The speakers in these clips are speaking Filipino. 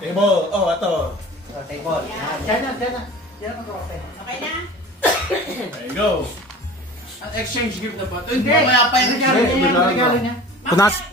Table. Oh, ito. Table. Diyan na. Diyan mag-open. Okay na? There you go. Ang exchange gift na ba? Hindi, mamaya pa yung regalo niya.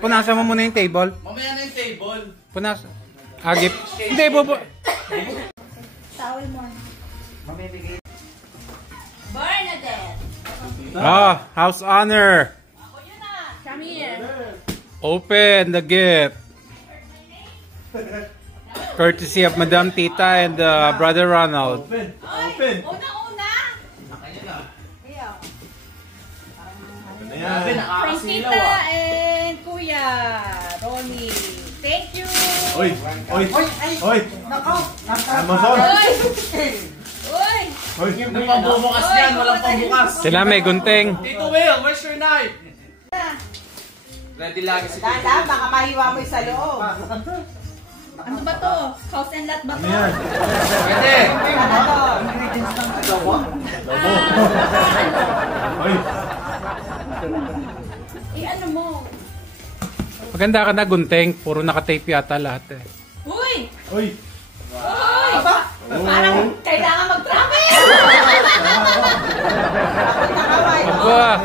Punasan mo muna yung table. Mamaya na yung table. Gift. Hindi, bobo. Towel mo. Mamibigay. Bernadette. House honor. Ako yun na. Come here. Open the gift. Courtesy of Madam Tita and Brother Ronald. Open. Oy, una-una. Nakanya na. Ayaw. Ayan. From Tita and Kuya Ronnie. Thank you. Oy. Nako. Amazon. Uy. May pambubukas yan, walang pambukas. Sila may gunting. Tito Will, where's your knife? Ready lagi si Tito. Dada, baka mahiwa mo sa loob. Ano ba to? House and lot ba to? Ayan. Pwede. Ano to? Adobo. Oy. Ano mo? Maganda ka na gunting. Puro naka-tape yata lahat eh. Uy! Oy. Uy! Parang kailangan mag-travel! Aba.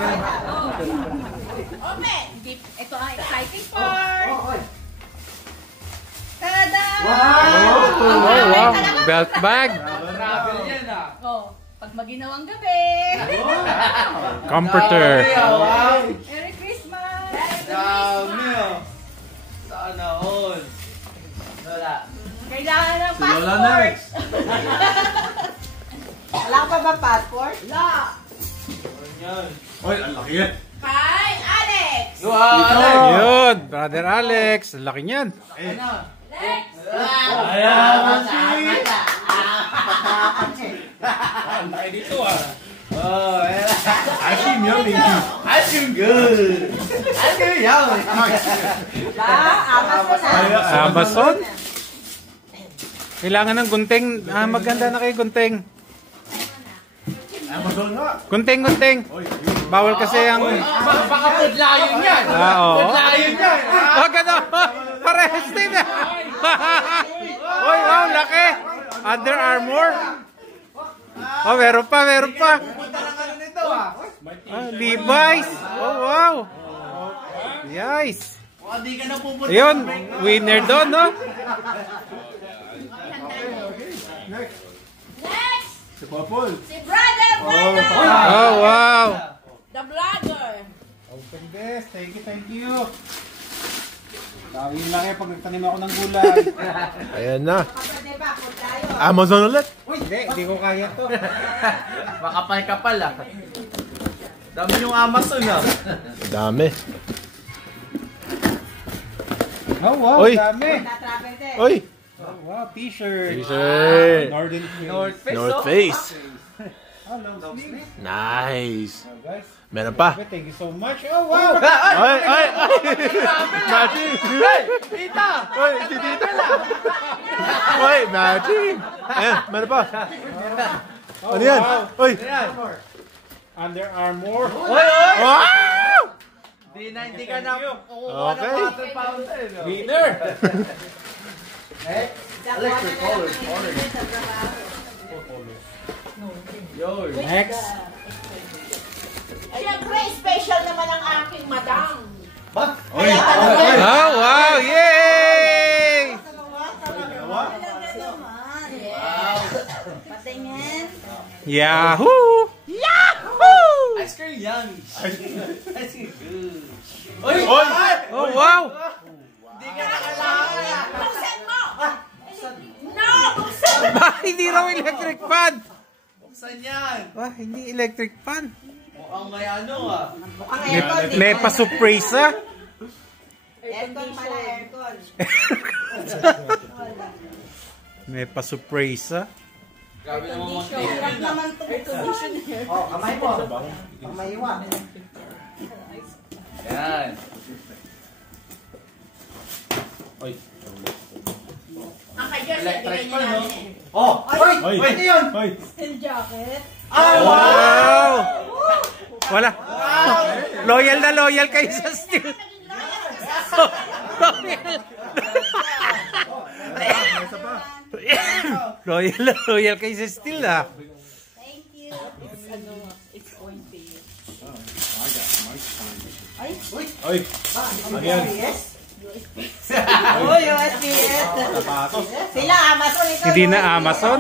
Open! Ito ang exciting part! Tada! Wow. Belt bag. Travel yan ah. Oh, pag maginawang gabi! Comforter. Merry Christmas! Dami ah. Sana all. Wala. Kailangan ng Si Lola passport! next. Wala ka pa ba passport? Wala! Oy, ang laki yan. Kay Alex! Yun. Brother Alex. Ang laki niyan. Lex! Ayan, Ang laki dito ah. Oh, Ashim yummy. Ashim good. Ashim yummy. Amazon. Kailangan ng gunting. Maganda na kayo gunting. Amazon nga. Gunting. Oy, Bawal kasi ang... Baka pudlayon yan. Oo. Pudlayon yan. Gano'n. Parehas din ah. Uy, wow, laki. Under Armour. Oh, meron pa. Punta lang ano nito ah. Levi's. Oh, wow. Nice. O, di ka na pupunta. Ayun, winner doon, no? next. Next! Si Popol. Si Brother Brother! Oh, wow. The vlogger! Open this. Thank you. Tawin lang pag nagtanim ako ng gulay. Ayan na. Kapatid ba? Kung tayo. Amazon ulit. Hindi ko kaya to. Makapal-kapal ah. Dami yung Amazon ah. Dami. Oh, wow, Oy. dami. Tatravel din. Oy. Oh, wow, t-shirt. T-shirt. Northern Face. North Face. Oh, long sleeve. Nice. Oh, guys. Meron pa. Thank you so much. Oh, wow. Ay. Matching. Tita! Oy, si Tita lang. Oy, matching. Ayan, meron pa. Ano yan? Oy. Under Armour. Wow! Hindi ka na kukuha ng Okay. water fountain. Winner. Electric colors. Next. Siyempre, special naman ang aking madam. Oy. Oh, wow. Yay! Patingin. Yahoo! Yahoo! Ice cream yan. Ice cream good. Oy. Oh, wow. Hindi ka nakalaman. Buksan mo! No! Buksan mo! Hindi raw electric fan. Buksan yan. Hindi electric fan. Mukhang may ano ah. Mukhang aircon. May pa-surprise ah. Aircon pala, aircon. May pa-surprise ah. Grabe naman mga Hirap naman itong air conditioner. Oh, kamay mo. Kamay-iwa. Yan. Ang kanya, Electric bigay fan, niya no? namin eh. Oh, Oy. ano yun? Oy. Steel jacket. Wow! Wala. Loyal kayo sa steel. Loyal. isa pa. Royal kay sa steel ah. Thank you. It's going to you. Oy, ano yan? Oh, USPS. Sila Amazon ito. Hindi na Amazon.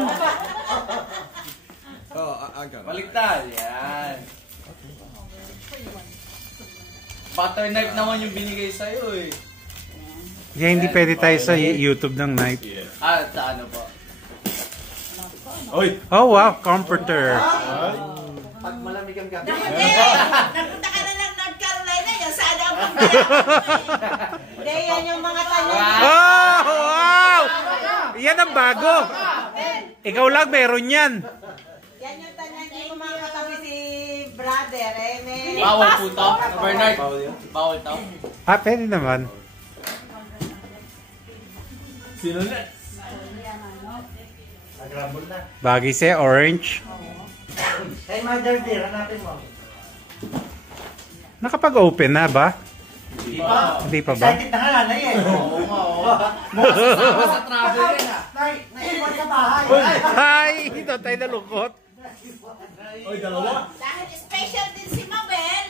Baliktad. Yan. Butter knife naman yung binigay sa'yo eh. Kaya hindi pwede tayo sa YouTube ng knife. Ah, sa ano po? Oy! Oh wow, comforter. Pag malamig ang gabi. Napunta ka na ng North Carolina. Yung sana ang Hindi, yan yung mga tanong. Oh wow! Yan ang bago. Ikaw lang meron yan. Yan yung tanong yung mga katabi si brother. Bawal po to. Bernard. Bawal to. Ah, pwede naman. Sino na? Nagrambol na. Bagay siya, orange. Kay Mother Dear, hanapin mo. Nakapag-open na ba? Hindi pa. Hindi pa ba? Excited na nga, nanay eh. Oo nga, oo. Masasama sa travel yan ah. Nay, naiwan sa bahay. Hi! Ito tayo nalungkot. Oy, dalawa. Dahil special din si Mabel.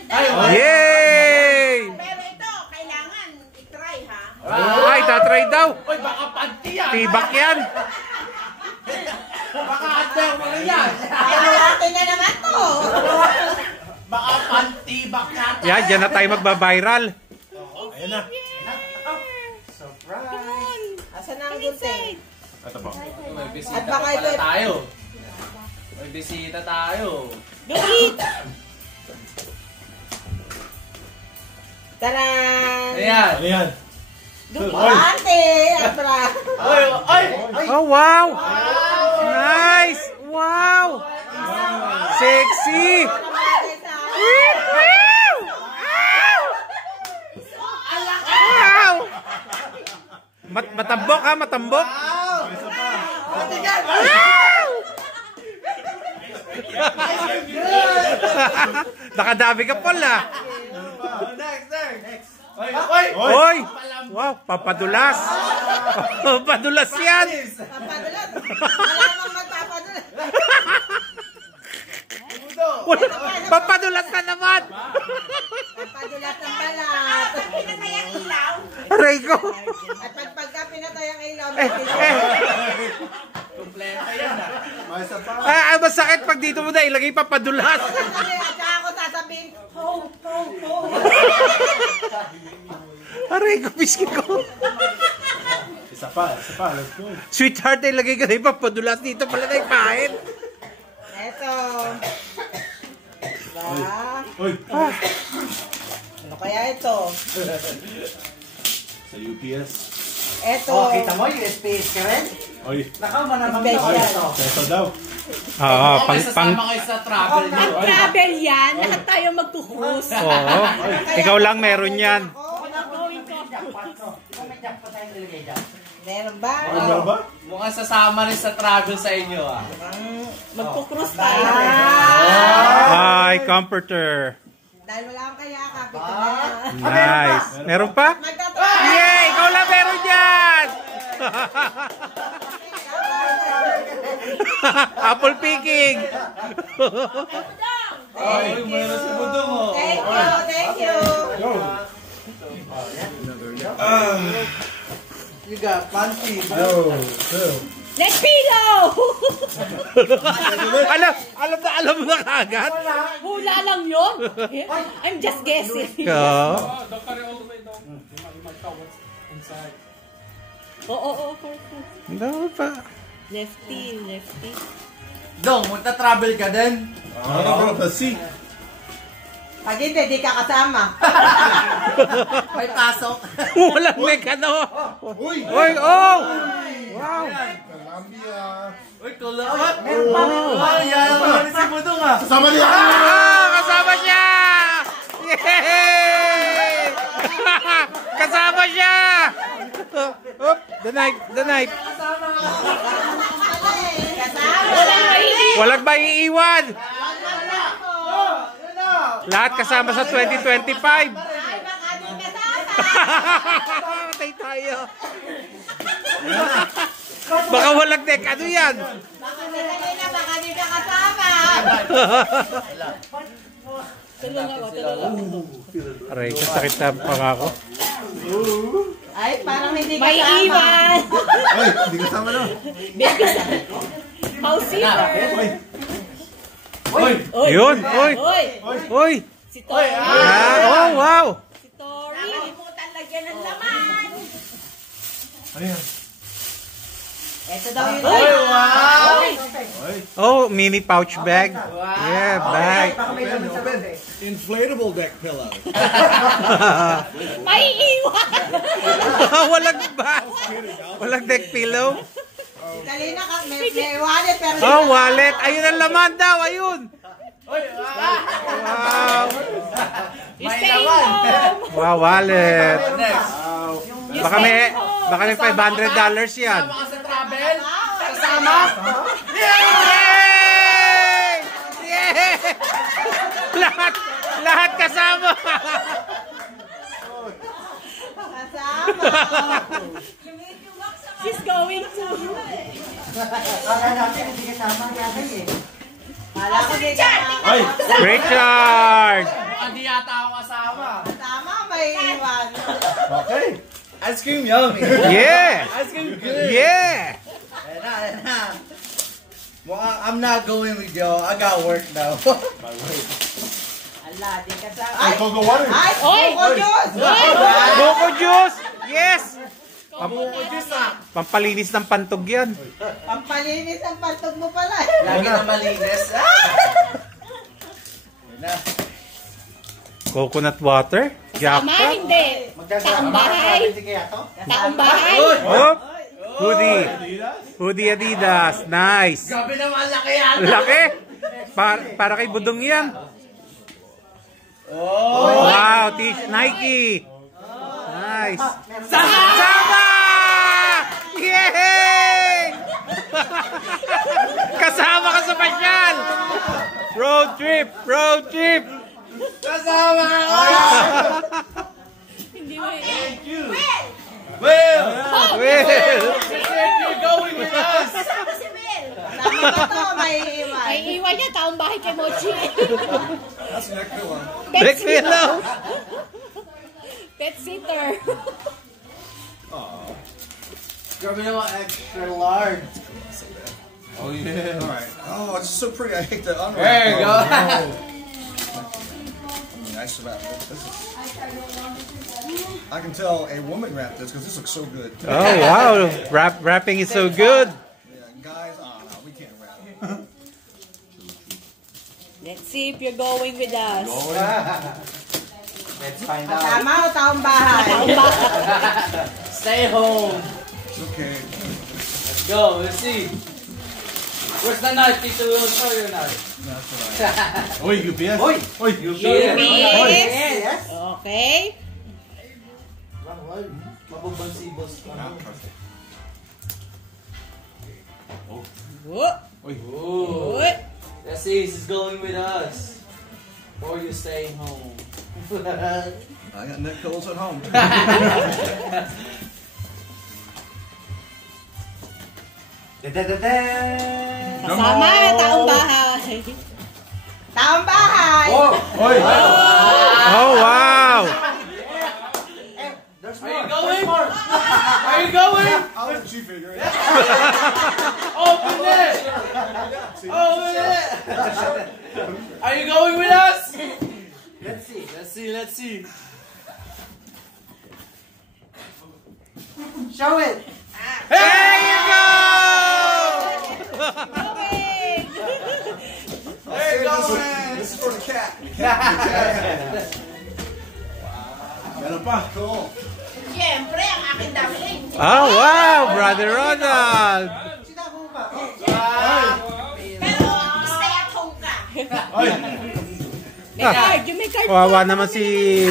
Yay! Pero ito, kailangan i-try ha. Ay, tatry daw. Uy, baka panty yan. Tibak yan. Baka adver mo na yan. Pero atin na naman to. Baka pantibak yata. Yan, dyan na tayo magbabiral. Ayan na. Surprise. Asan na ang gunting? Ito po. May bisita At pa baka pala ito- tayo. May bisita tayo. Taran! Ayan. Ano yan? Ante! Abra! Oy, oy. Oh, wow! Nice! Wow! Sexy! Wow! Matambok ha, matambok. Nakadami ka pala. Next. Oy, oy. Oy! Wow, papadulas. Papadulas yan. Papadulat! Malamang magpapadulat! Papadulas na naman. Papadulat ng balat! Pinatay ang ilaw! Aray ko. At pagka pinatay ang ilaw, Kompleto yan ah. May isa pa. Masakit pag dito mo na ilagay papadulas. at saka ako sasabihin, ho, ho, ho! Aray ko, biscuit ko. Isa pa, let's go. Sweetheart, ilagay ka na yung papadulas. Dito pala na yung pahin. Eto. Diba? Oy! Ano kaya ito? Sa UPS. Eto. Oh, kita mo, USPS ka rin? Oy! Nakaw, manamang Special. ito. Peso daw. Oo, Okay, sasama kayo sa travel nyo. Ang travel yan, lahat tayo magkukrus. Oo. Ikaw lang meron yan. Kung may jackpot tayong nilagay dyan. Meron ba? Ano ba? Mukhang sasama rin sa travel sa inyo ah. Magkukrus tayo. Ay, comforter. Dahil wala akong kaya, kapit na. Nice. Meron pa? Magtatry. Yay! Ikaw lang meron yan! Apple picking! Ay, meron si Budong oh. Thank you, thank you. You got panty. Go! Next pillow! Alam mo na kagad? Hula lang yun. I'm just guessing. Oo, perfect. No pa. Lefty, lefty. Dong, magta-travel ka din? Ano ba? Si! Pag hindi, di ka kasama. May pasok. Walang mekano. Uy! Oy, oh! Wow! Columbia! Uy, kulawat. Oh, yan naman si Budong ah. Kasama niya! Kasama niya! Yay! Kasama siya! Oop, the knife. Kasama. Walang maiiwan. Lahat kasama sa 2025. Ay, baka di kasama. Patay tayo. Baka walang deck. Ano yan? Baka nilagay na, baka di ka kasama. Aray, sakit na pangako. Ay, parang hindi kasama. May iwan. Oy, hindi kasama na. House sitter. Oy! Yun, oy. Oy. Oy. Si Tori. Oh, wow. Si Tori. Nakalimutan lagyan ng laman. Ano yan? Ito daw yun. Oy, wow! Oh, mini pouch bag. Yeah, bag. Inflatable deck pillow. May iwan. Walang bag. Walang deck pillow. Kalina ka, may wallet pero... Oh, wallet. Ayun ang laman daw. Ayun. Oy, wow! Wow. Stay home. Wow, wallet. Next. Baka may $500 yan. Kasama ka sa travel? Kasama? Yay! Yay! Lahat kasama. Kasama. She's going to. Kala natin hindi kasama yata eh. Kala ko di kasama. Richard. Hindi yata ako kasama. Kasama, may iwan. Okay. Ice cream yummy. Yeah. Ice cream good. Yeah. Ayan na. I'm not going with you. I got work now. Ala, di kasama. Ay, Coco water. Ay, Oy! Coco Juice! Coco juice. Yes. Pampalinis ng pantog yan. Pampalinis ang pantog mo pala. Lagi na malinis. Coconut water. Tama, Jackpot. hindi. Taong bahay. Hindi kaya to? Taong bahay. Oh. Hoodie. Hoodie Adidas. Nice. Grabe naman, laki yan. Laki. Para kay Budong yan. Wow. Nike. Nice. Sama! Yay! Kasama ka sa pasyal. Road trip. Road trip. Kasama ako! Hindi mo Will! Well. You're going with us! Kasama si Will. Kasama ba to? May iwan. May iwan niya, taong bahay kay Mochi. Neck pillow. Pet sitter. Grabe naman extra large. Oh, yeah. All right. Oh, it's so pretty. I hate the underwear. There you go. Nice about this. I can tell a woman wrapped this because this looks so good. Oh, wow. Wrapping is so good. Yeah, guys, no, we can't wrap. Let's see if you're going with us. Let's find out. Kasama o taong bahay? Taong bahay. Stay home. It's okay. Let's go. Let's see. Where's the knife? Tito will show you knife. Oy, UPS. Oy! Oy, Yeah. Yes. Okay. Mabubansibos ka. Whoop. Ooh. Whoop. Let's see, he's going with us. Or you staying home. I got neck pillows at home. Da-da-da-da! Kasama, taong bahay. Taong bahay. Oy. Oh, wow. There's Are you more! going? Are you going? I'll let you figure it Open it! Open it! Are you going with us? Let's see. Let's see, let's see. Show it! There you go. Going. There you go, man. This is for the cat. Meron pa. Cool. Siyempre, ang aking darling. Oh, wow. Brother Ronald. Sinabi mo ba? Pero, stay at home ka. Oy. May card. Yung may card. Kawawa naman si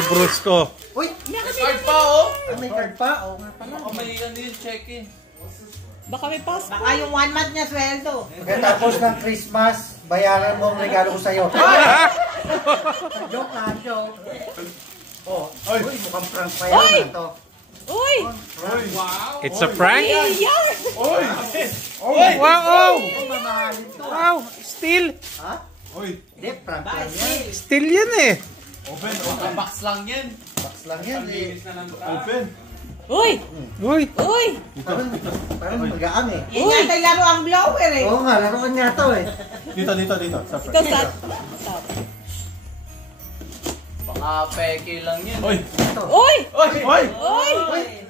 Brusco. Uy! Card pa, oh. May card pa? Oo nga pala. Oh, may ano yun, check-in. Baka may passport. Baka yung 1 month niya sweldo. Tapos ng Christmas, bayaran mo ang regalo ko sa'yo. Joke na, joke. Oh, Oy. uy, mukhang prank pa Oy! yan. Ito. Uy! Oy. It's a prank? Iyan! Oy. Wow, oh! Mamahalin to. Wow, steel. Ha? Uy, Hindi, prank lang yan. Steel yan eh. open. Box lang yan. Box lang yan eh. Open. Uy! Uy, Uy! Parang magaan eh. Yan yata yung laro ang blower eh. Oo nga, laruan niya to eh. Dito. Sa Ikaw front. sa... Stop. Baka peke lang yan. Uy! Uy! Uy! Uy! Uy!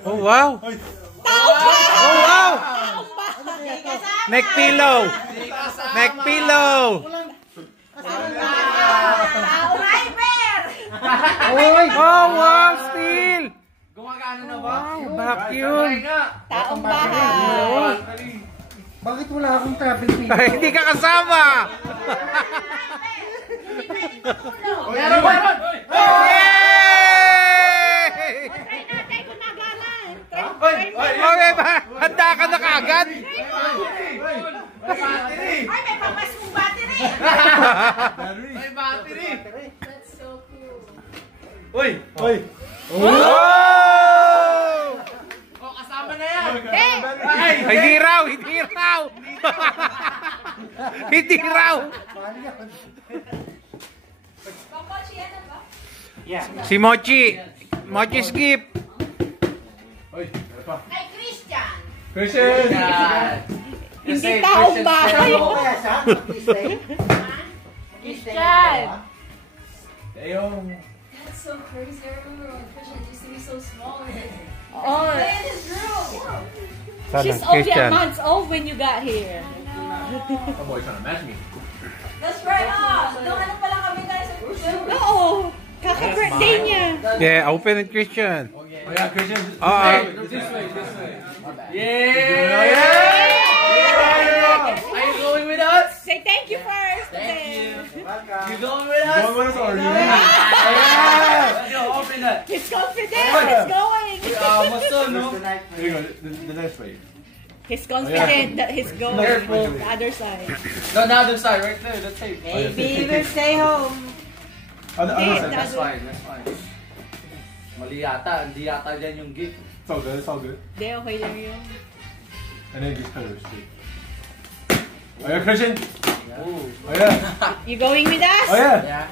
oh wow. Uy! Tao ba? Oh wow. Tao ba? Neck pillow. Neck pillow. Tao driver! Uy! Oh wow, steel. Gumagana na ba? Wow, vacuum. Taong bahay. Bakit wala akong travel video? Ay, hindi ka kasama. Meron! Yay! Try natin kung nagalan. Okay ba? Handa ka na kaagad? Ay, may papaskong battery! May battery! Uy! Uy! Oh! Oh, kasama na yan! Ay, hindi raw, hindi raw. Hindi raw. Si Mochi. Mochi skip. Uy! Ano pa? Ay, Christian! Christian! Yan. Hindi taong bahay. Ano kaya siya? Stay? Christian! Yung... That's so crazy. I remember when Christian used to be so small and Oh, play in his room. she's only a month old when you got here. Oh boy, trying to match me. That's right. Nung ano pala kami guys. Oo. Kaka-birthday niya. Yeah, open it, Christian. Oh yeah, Christian. This way. Yeah! Are you going with us? Say thank you first. Thank you. Welcome. You going with us? Going with us or you? Yeah! Yo, open that. He's confident. He's going. What's up, no? Tonight. Here you go, the next way. He's confident that he's going. Careful. The other side. No, the other side, right there, the tape. Baby, we'll stay home. Ano Hey, side? That's fine, that's fine. Mali yata, hindi yata dyan yung gift. It's all good, it's all good. Hindi, okay lang yun. And then these colors too. Oh yeah, Christian. Ooh. Oh yeah. You going with us? Oh yeah. Yeah.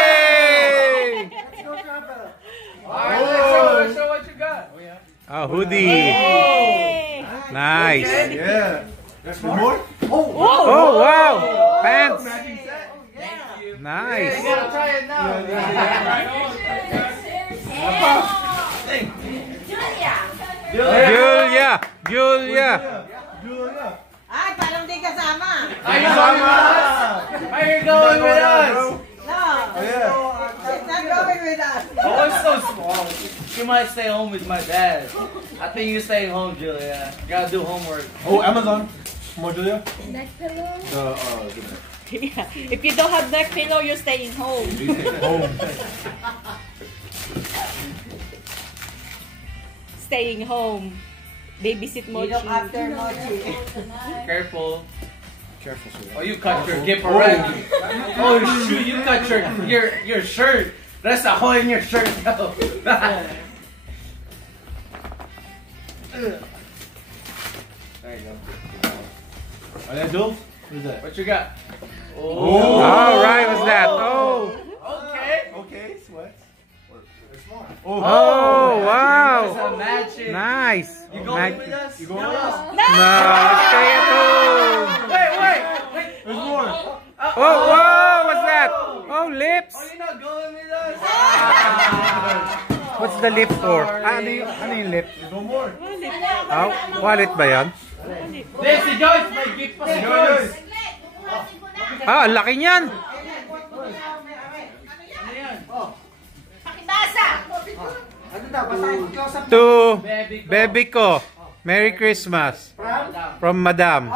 Yay! Let's go travel. Alright, let's show what you got. Oh, yeah. A hoodie. Hey! Nice. Yeah. There's more? Oh wow. Pants. Thank you. Nice. You gotta try it now. Julia! Julia. Julia. Ay, parang di kasama. Are you going with us? Are you going with us? No, Oh yeah. she's not going with us. Oh, it's so small. She might stay home with my dad. I think you staying home, Julia. You gotta do homework. Oh, Amazon. More Julia? Neck pillow. Yeah. If you don't have neck pillow, you're staying home. Home. Staying home. Babysit You Mochi. look after Mochi. Careful. Careful, sir. Oh, you cut your gift already. Oh shoot, you cut your shirt. That's a hole in your shirt, though. There you go. Oh yeah, Joel? What is that? What you got? Oh. All right, what's that? Oh. Okay. Okay, sweat. Oh wow. It's a matching. Nice. You going with us? You going with us? No, stay at home. Wait. There's more. Oh wow, what's that? Oh, lips. Oh, you're not going with us? What's the lip for? Ano yung lip? There's one more. Oh, wallet ba yan? This, si Joyce. May gift pa si Joyce. Ah, ang laki niyan. Ano yan? Pakibasa! Ano daw? Basahin ko sa... To Baby ko. baby ko. Merry Christmas. From Madam.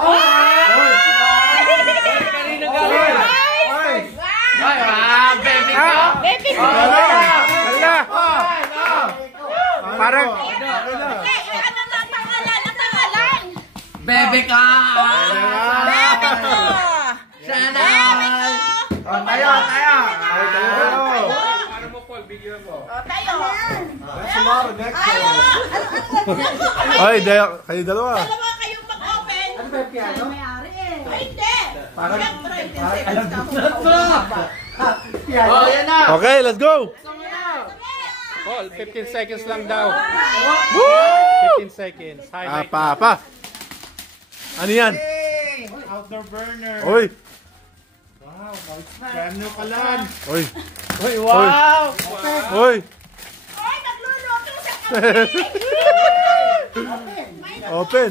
Kanino galing? Ay, baby ko. Baby ko! Hala. Parang Ano na ang pangalan? Ang pangalan? Baby ka. Sana! Tayo! Tayo! That's a lot of next Ayo! Ay, kayo dalawa. Dalawa kayong mag ba yung piano? May-ari eh. Ay, hindi! Parang- Siyempre, parang alam ka mo Piano? Oh, yan na. Okay, let's go! Paul, 15 seconds lang daw. 15 seconds. Highlight. Pa. Ano yan? Outdoor burner. Oy! Wow, brand new kalan. Oy! Uy, wow. Oy! Ay, nagluluto sa Open!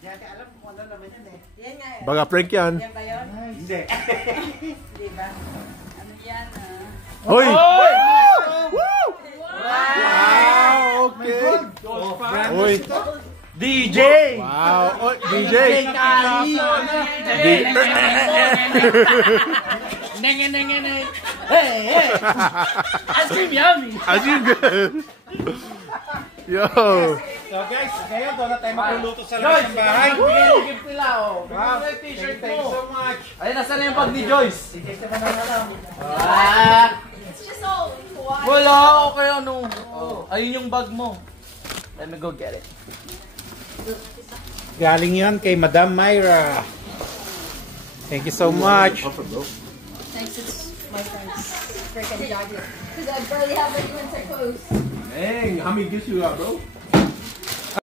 Yan, alam mo kung ano naman yan eh. Yan nga eh. Baga prank yan. Yan ba yun? Hindi. Di ba? Ano yan ah? Oy! Wow! Okay! Brand Oy! DJ. Wow! Oy, DJ! Kali! Hey. Ice cream yummy. Ajing! Yo! So guys, ngayon doon na tayo magluluto sa labas ng bahay. Gift nila, oh. Wow, Yung t-shirt thank you mo. so much. Ayun, nasa na yung bag ni Joyce? Sige, naman na lang. It's just all quiet. Wala, okay ano. Ayun yung bag mo. Let me go get it. Galing yan kay Madam Myra. Thank you so much. Thanks, it's my friend's freaking jacket. Because I barely have anyone to close. Dang, how many gifts you got, bro?